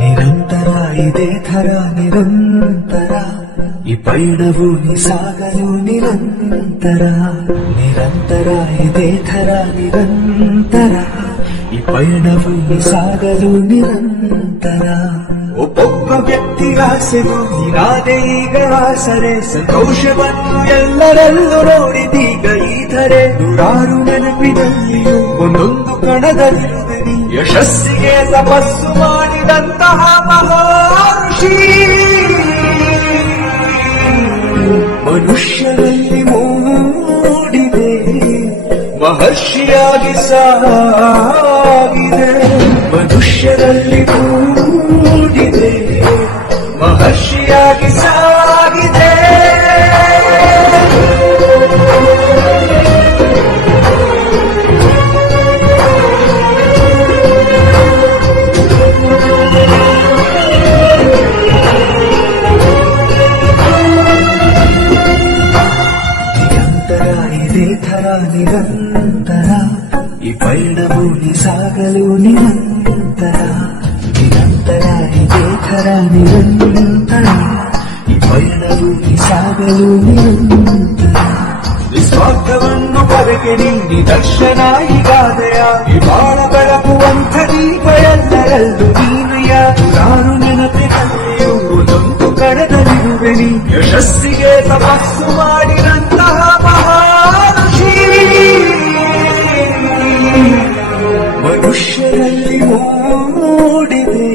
ನಿರಂತರ ಇದೇ ಥರ ನಿರಂತರ ಈ ಪಯಣವು ಸಾಗಲು ನಿರಂತರ ನಿರಂತರ ಇದೇ ಥರ ನಿರಂತರ ಈ ಪಯಣವು ಸಾಗಲು ನಿರಂತರ ಒಬ್ಬೊಬ್ಬ ವ್ಯಕ್ತಿಯ ಆಸೆಗೂ ನೀನಾದೆ ಈಗ ಆಸರೆ ಸಂತೋಷವನ್ನು ಎಲ್ಲರಲ್ಲೂ ನೋಡಿದೀಗ ಈ ಧರೆ ನೂರಾರು ನೆನಪಿನಲ್ಲಿಯೂ ಒಂದೊಂದು ಕಣದಲ್ಲಿರುವೆ ನೀ ಯಶಸ್ಸಿಗೆ ತಪಸ್ಸು ಮಾಡಿದಂತಹ ಮಹರ್ಷಿ ಮನುಷ್ಯರಲ್ಲಿ ಮೂಡಿದೆ ಮಹರ್ಷಿಯಾಗಿ ಸಾಗಿದೆ ಮನುಷ್ಯರಲ್ಲಿ ಮೂಡಿದೆ ಮಹರ್ಷಿಯಾಗಿ ಸಾಗಿದೆ ಇದೇ ಥರ ನಿರಂತರ ಈ ಪಯಣವು ಸಾಗಲು ನಿರಂತರ ನಿರಂತರ ಇದೇ ಥರ ನಿರಂತರ ಈ ಪಯಣವು ಸಾಗಲು ನಿರಂತರ ನಿಸ್ವಾರ್ಥವನ್ನು ಬರಕೆ ನಿದರ್ಶನ ಈಗಾದೆಯ ಈ ಬಾಳ ಬೆಳಗುವಂಥ ದೀಪ ಎಲ್ಲರಲ್ಲೂ ನೀನಯ ನಾನು ನೆನಪಿನಲ್ಲಿಯೂ ಒಂದೊಂದು ಕಡದಲ್ಲಿರುವೆ ನೀ ಯಶಸ್ಸಿಗೆ ತಪಸ್ಸು ಮಾಡಿದಂತಹ ಮಹರ್ಷಿ ಮನುಷ್ಯರಲ್ಲಿ ಮೂಡಿದೆ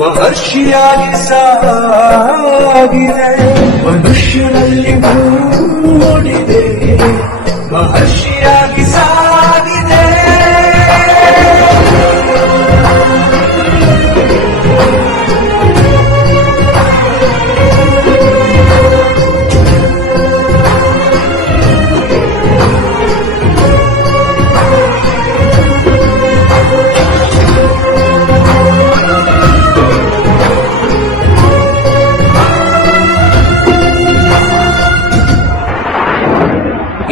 ಮಹರ್ಷಿಯಾಗಿ ಸಾಗಿದೆ ಮನುಷ್ಯರಲ್ಲಿ ಮೂಡಿದೆ ಮಹರ್ಷಿಯಾಗಿ ಸಾಗಿದೆ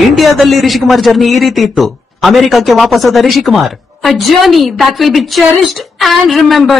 ಇಂಡಿಯಾದಲ್ಲಿ ರಿಷಿಕುಮಾರ್ ಜರ್ನಿ ಈ ರೀತಿ ಇತ್ತು. ಅಮೆರಿಕಕ್ಕೆ ವಾಪಸ್ಸಾದ Rishikumar. A journey that will be cherished and remembered.